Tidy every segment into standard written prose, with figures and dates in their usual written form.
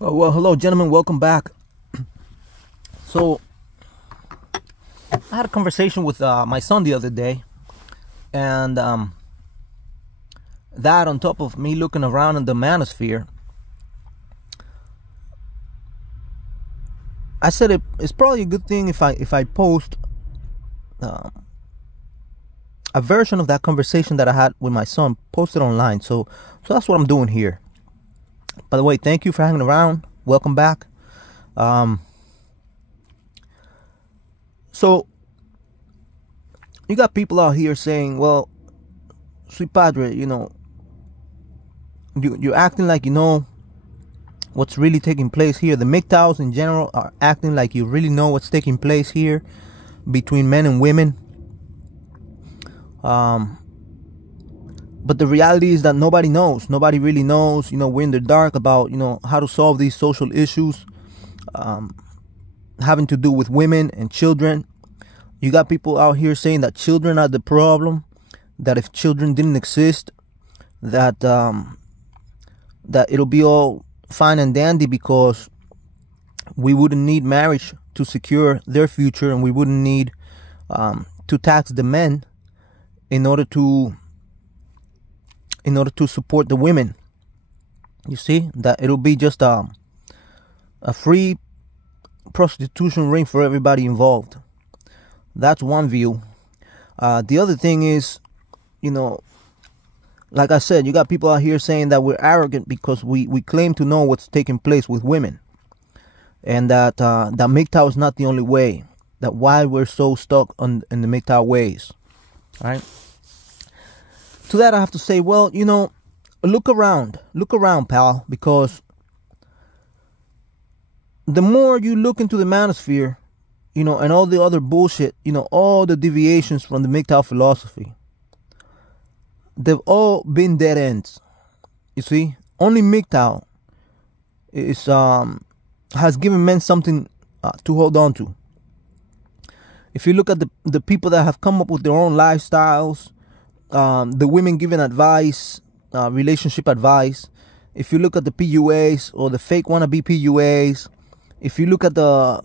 Well, hello, gentlemen. Welcome back. So, I had a conversation with my son the other day, and that on top of me looking around in the manosphere, I said it's probably a good thing if I post a version of that conversation that I had with my son, post it online. So that's what I'm doing here. By the way, thank you for hanging around. Welcome back. So you got people out here saying, well, sweet padre, you're acting like you know what's really taking place here. The MGTOWs in general are acting like you really know what's taking place here between men and women. But the reality is that nobody knows. Nobody really knows. We're in the dark about, how to solve these social issues having to do with women and children. You got people out here saying that children are the problem, that if children didn't exist, that it'll be all fine and dandy because we wouldn't need marriage to secure their future, and we wouldn't need to tax the men in order to support the women. You see, that it'll be just a free prostitution ring for everybody involved. That's one view. The other thing is, like I said, you got people out here saying that we're arrogant because we claim to know what's taking place with women, and that MGTOW is not the only way. That why we're so stuck in the MGTOW ways, right? To that I have to say, well, look around, pal, because the more you look into the manosphere, and all the other bullshit, all the deviations from the MGTOW philosophy, they've all been dead ends. You see, only MGTOW has given men something to hold on to. If you look at the people that have come up with their own lifestyles, the women giving advice, relationship advice. If you look at the PUAs or the fake wannabe PUAs, if you look at the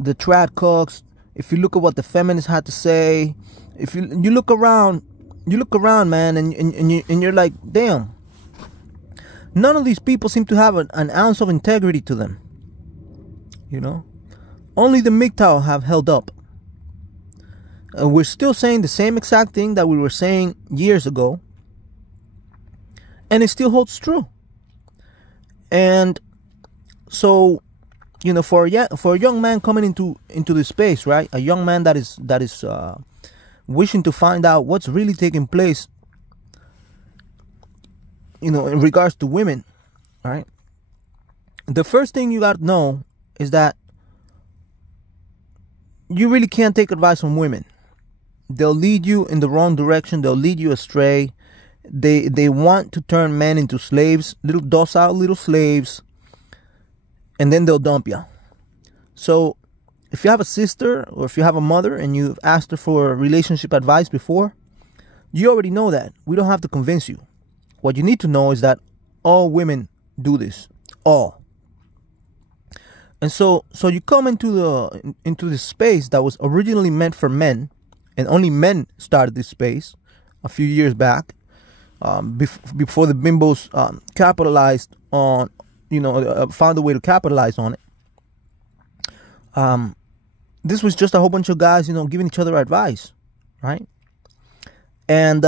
trad cooks, if you look at what the feminists had to say, if you look around, man, and you're like, damn, none of these people seem to have an ounce of integrity to them. Only the MGTOW have held up. We're still saying the same exact thing that we were saying years ago, and it still holds true. And so, for a young man coming into this space, right? A young man that is wishing to find out what's really taking place, in regards to women, right? The first thing you got to know is that you really can't take advice from women. They'll lead you in the wrong direction. They'll lead you astray. They want to turn men into slaves, little docile little slaves, and then they'll dump you. So if you have a sister or if you have a mother and you've asked her for relationship advice before, you already know that. We don't have to convince you. What you need to know is that all women do this. All. And so you come into this space that was originally meant for men, and only men started this space a few years back, before the bimbos capitalized on, found a way to capitalize on it. This was just a whole bunch of guys, giving each other advice, right? And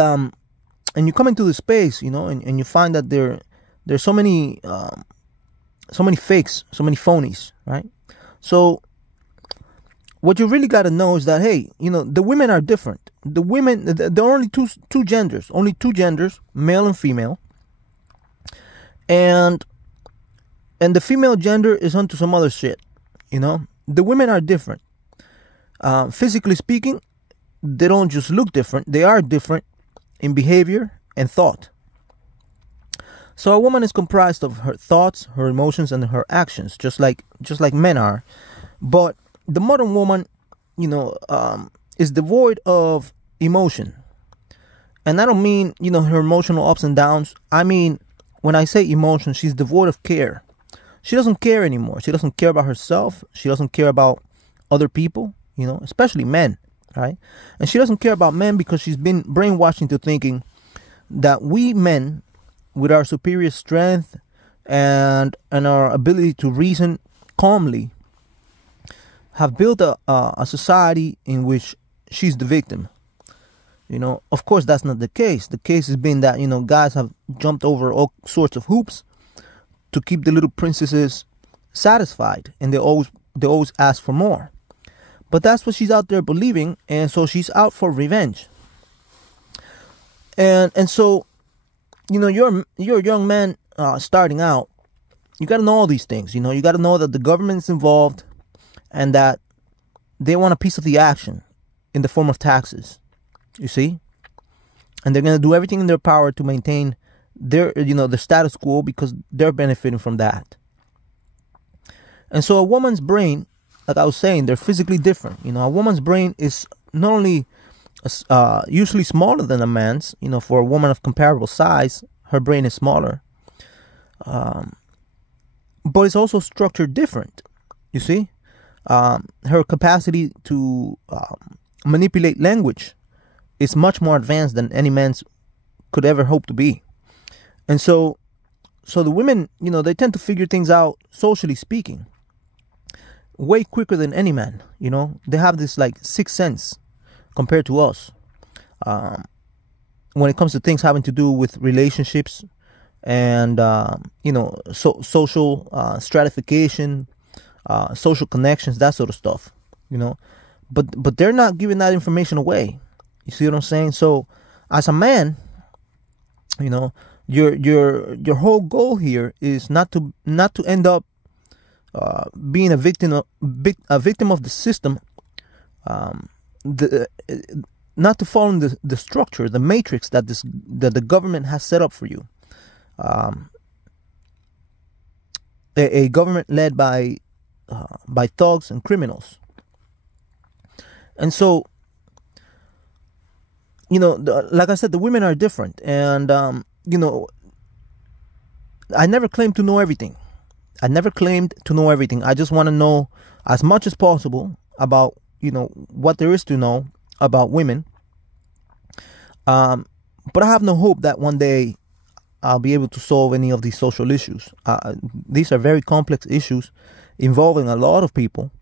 you come into the space, and you find that there's so many fakes, so many phonies, right? So what you really got to know is that, hey, the women are different. The women, there are only two genders, male and female. And the female gender is onto some other shit, The women are different. Physically speaking, they don't just look different. They are different in behavior and thought. So a woman is comprised of her thoughts, her emotions, and her actions, just like men are. But the modern woman, is devoid of emotion. And I don't mean, her emotional ups and downs. I mean, when I say emotion, she's devoid of care. she doesn't care anymore. She doesn't care about herself. She doesn't care about other people, especially men, right? And she doesn't care about men because she's been brainwashed into thinking that we men, with our superior strength and our ability to reason calmly, have built a society in which she's the victim. Of course, that's not the case. The case has been that, guys have jumped over all sorts of hoops to keep the little princesses satisfied, and they always ask for more. But that's what she's out there believing, and so she's out for revenge. And so, you're a young man starting out. You got to know all these things. You got to know that the government's involved and that they want a piece of the action in the form of taxes. You see? And they're going to do everything in their power to maintain the status quo because they're benefiting from that. And so a woman's brain, like I was saying, they're physically different. A woman's brain is not only usually smaller than a man's. For a woman of comparable size, her brain is smaller. But it's also structured different. You see? Her capacity to manipulate language is much more advanced than any man's could ever hope to be. And so the women, they tend to figure things out, socially speaking, way quicker than any man. They have this like sixth sense compared to us. When it comes to things having to do with relationships and, social stratification, social connections, that sort of stuff, but they're not giving that information away. You see what I'm saying? So as a man, your whole goal here is not to end up being a victim of the system, not to fall in the structure, the matrix that the government has set up for you. A government led by thugs and criminals. And so, like I said, the women are different. And, I never claimed to know everything. I just want to know as much as possible about, what there is to know about women. But I have no hope that one day I'll be able to solve any of these social issues. These are very complex issues involving a lot of people.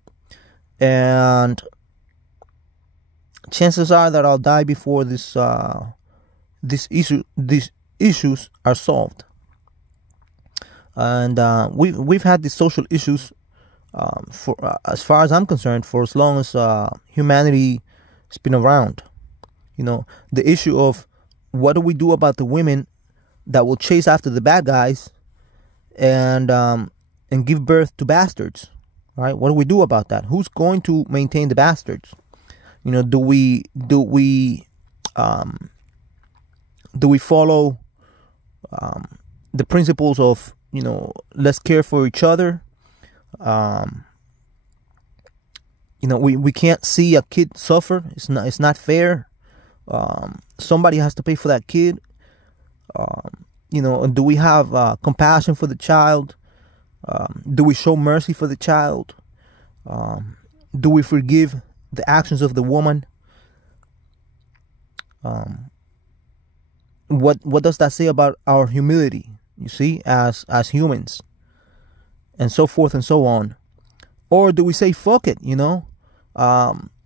And chances are that I'll die before these issues are solved. And we've had these social issues for as far as I'm concerned, for as long as humanity has been around. The issue of what do we do about the women that will chase after the bad guys and give birth to bastards, right? What do we do about that? Who's going to maintain the bastards? Do we follow the principles of let's care for each other? We can't see a kid suffer. It's not fair. Somebody has to pay for that kid. Do we have compassion for the child? Do we show mercy for the child? Do we forgive the actions of the woman? What does that say about our humility? You see, as humans, and so forth and so on. Or do we say fuck it?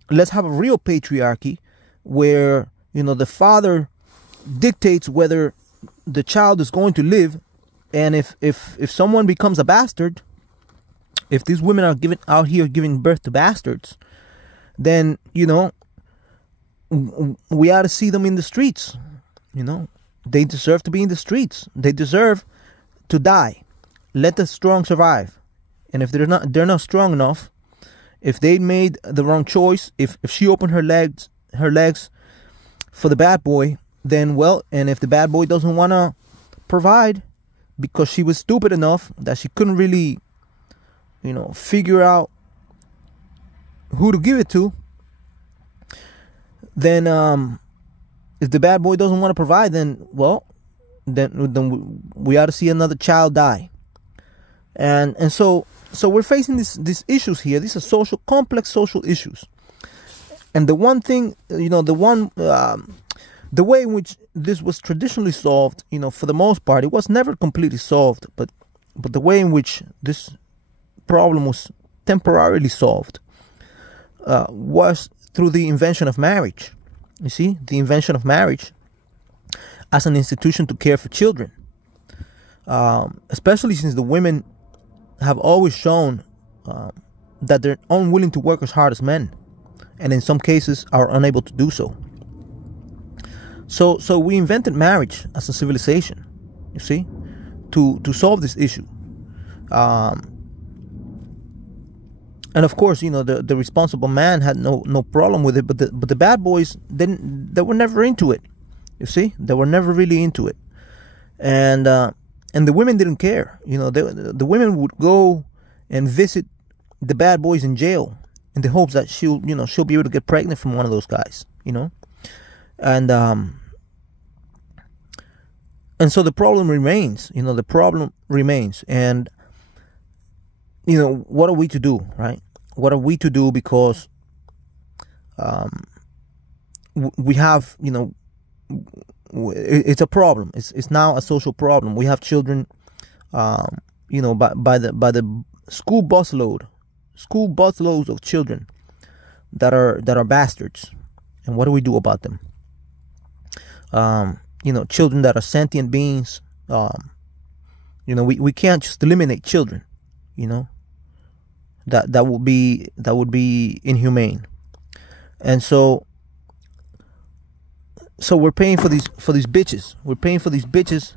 Let's have a real patriarchy where the father dictates whether the child is going to live, and if someone becomes a bastard, if these women are out here giving birth to bastards, then we ought to see them in the streets. They deserve to be in the streets. They deserve to die. Let the strong survive. And if they're not strong enough, if they made the wrong choice, if she opened her legs for the bad boy, then and if the bad boy doesn't want to provide because she was stupid enough that she couldn't really, figure out who to give it to, then if the bad boy doesn't want to provide, then we ought to see another child die. And so we're facing these issues here. These are complex social issues. And the one thing, the way in which this was traditionally solved, for the most part, it was never completely solved, but the way in which this problem was temporarily solved was through the invention of marriage. You see, the invention of marriage as an institution to care for children, especially since the women have always shown that they're unwilling to work as hard as men, and in some cases are unable to do so. So we invented marriage as a civilization, you see, to solve this issue. And of course, the responsible man had no problem with it, but the bad boys they were never into it. You see, they were never really into it, and the women didn't care. The women would go and visit the bad boys in jail in the hopes that she'll be able to get pregnant from one of those guys. And so the problem remains. The problem remains, and what are we to do, right? What are we to do? Because we have, it's a problem. It's now a social problem. We have children, by the school busloads of children that are bastards. And what do we do about them? Children that are sentient beings. We can't just eliminate children. That would be inhumane. And so we're paying for these bitches. We're paying for these bitches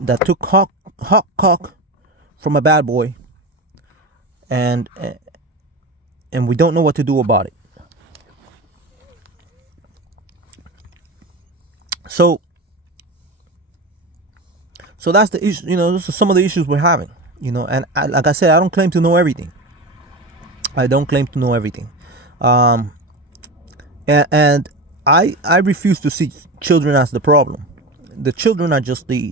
that took hawk cock from a bad boy, and we don't know what to do about it. So that's the issue. Those are some of the issues we're having. And like I said, I don't claim to know everything. And I refuse to see children as the problem. The children are just they're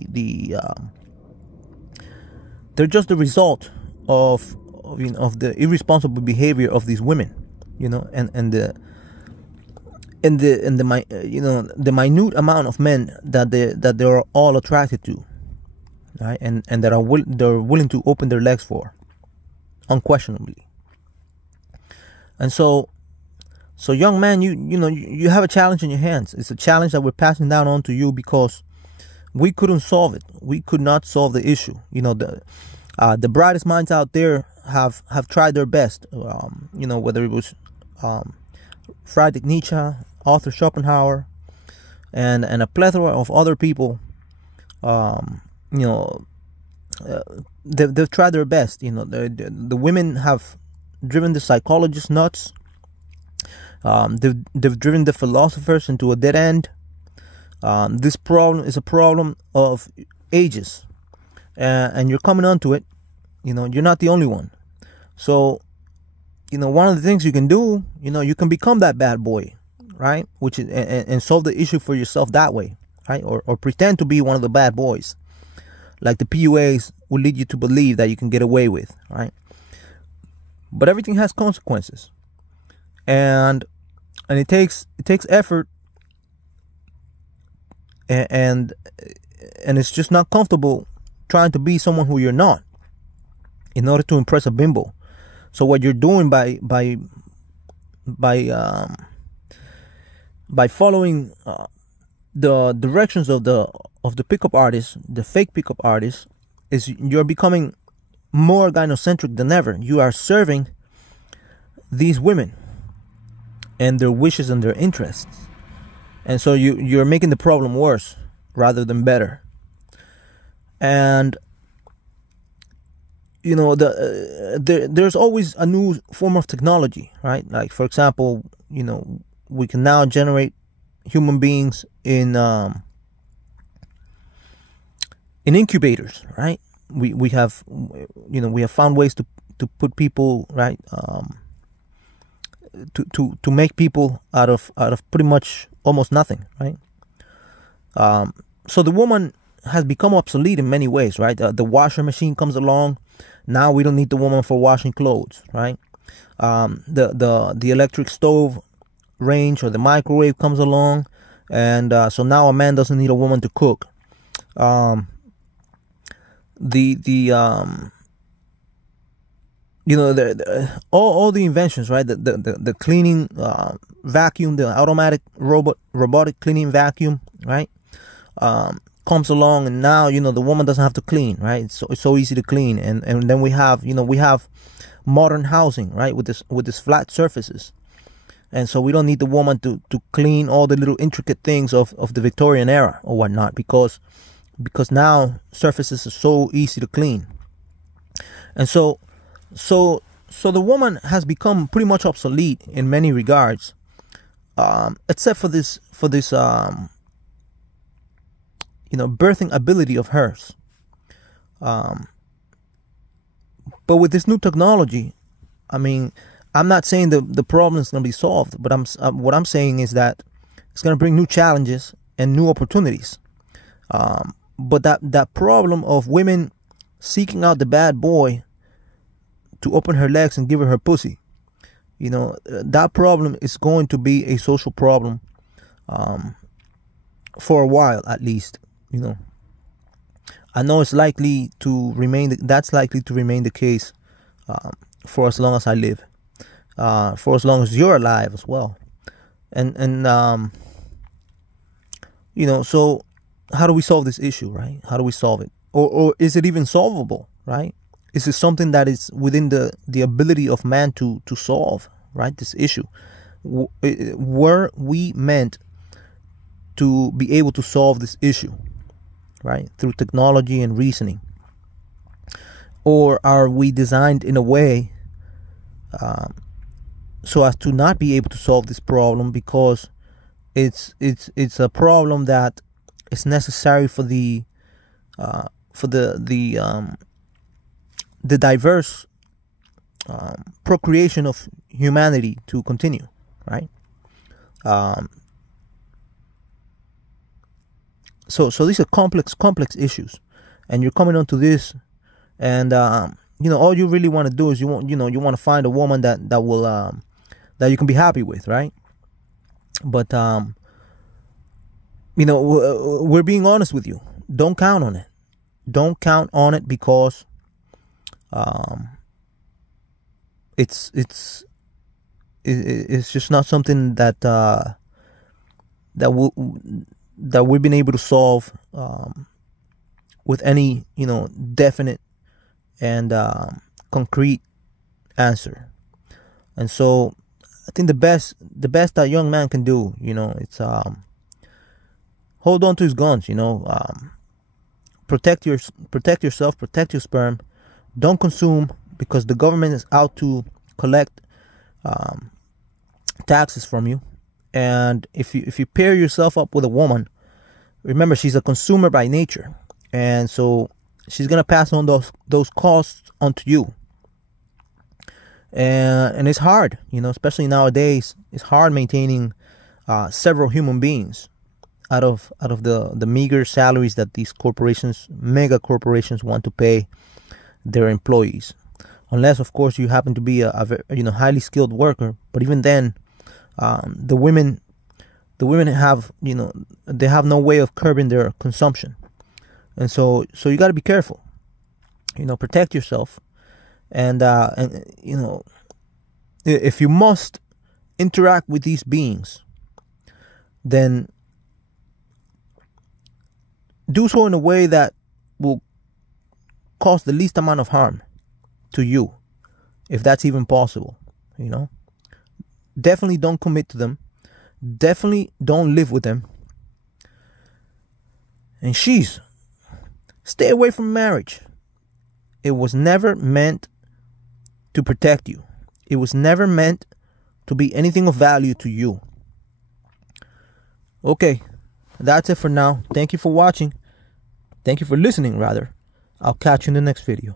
just the result of the irresponsible behavior of these women, and the minute amount of men that they're all attracted to, right? And that they're willing to open their legs for, unquestionably. And so young man, you have a challenge in your hands. It's a challenge that we're passing down on to you because we couldn't solve it. We could not solve the issue. The brightest minds out there have tried their best. Whether it was Friedrich Nietzsche, Arthur Schopenhauer, and a plethora of other people. They've tried their best. The women have driven the psychologists nuts. They've driven the philosophers into a dead end. This problem is a problem of ages, and you're coming onto it. You're not the only one. So, one of the things you can do, you can become that bad boy, right? Which is and solve the issue for yourself that way, right? Or pretend to be one of the bad boys, like the PUAs will lead you to believe that you can get away with, right? But everything has consequences, and it takes effort, and it's just not comfortable trying to be someone who you're not in order to impress a bimbo. So what you're doing by following the directions of the pickup artists, the fake pickup artists, is you're becoming more gynocentric than ever. You are serving these women and their wishes and their interests, and so you're making the problem worse rather than better. And there's always a new form of technology, right? Like, for example, we can now generate human beings in incubators, right? We have found ways to put people, right, to make people out of pretty much almost nothing, right? So the woman has become obsolete in many ways, right? The washer machine comes along, Now we don't need the woman for washing clothes, right? The electric stove range or the microwave comes along, and so now a man doesn't need a woman to cook. You know, all the inventions, right? The cleaning vacuum, the automatic robotic cleaning vacuum, right? Comes along, and now, you know, the woman doesn't have to clean, right? It's so easy to clean. And then we have, you know, we have modern housing, right, with this flat surfaces, and so we don't need the woman to clean all the little intricate things of the Victorian era or whatnot, because now surfaces are so easy to clean. And so the woman has become pretty much obsolete in many regards, except for this you know, birthing ability of hers. But with this new technology, I mean, I'm not saying the problem is going to be solved, but what I'm saying is that it's going to bring new challenges and new opportunities. But that problem of women seeking out the bad boy to open her legs and give her pussy, you know, that problem is going to be a social problem for a while, at least. You know, I know it's likely to remain. That's likely to remain the case for as long as I live, for as long as you're alive as well. And you know, so how do we solve this issue, right? How do we solve it, or is it even solvable, right? Is it something that is within the ability of man to solve, right? This issue, were we meant to be able to solve this issue, right, through technology and reasoning? Or are we designed in a way so as to not be able to solve this problem, because it's a problem that is necessary for the diverse procreation of humanity to continue, right? So these are complex issues, and you're coming onto this, and you know, all you really want to do is you want to find a woman that will that you can be happy with, right? But you know, we're being honest with you. Don't count on it. Don't count on it, because it's just not something that we've been able to solve with any, you know, definite and concrete answer. And so I think the best that young man can do, you know, it's hold on to his guns, you know, protect yourself, protect your sperm. Don't consume, because the government is out to collect taxes from you. And if you pair yourself up with a woman, remember, she's a consumer by nature, and so she's gonna pass on those costs onto you. And it's hard, you know, especially nowadays. It's hard maintaining several human beings out of the meager salaries that these mega corporations want to pay their employees, unless of course you happen to be a highly skilled worker. But even then, the women have, you know, they have no way of curbing their consumption, and so you got to be careful, you know, protect yourself, and you know, if you must interact with these beings, then do so in a way that will cause the least amount of harm to you, if that's even possible, you know. Definitely don't commit to them. Definitely don't live with them. And stay away from marriage. It was never meant to protect you. It was never meant to be anything of value to you. Okay, that's it for now. Thank you for watching. Thank you for listening, rather. I'll catch you in the next video.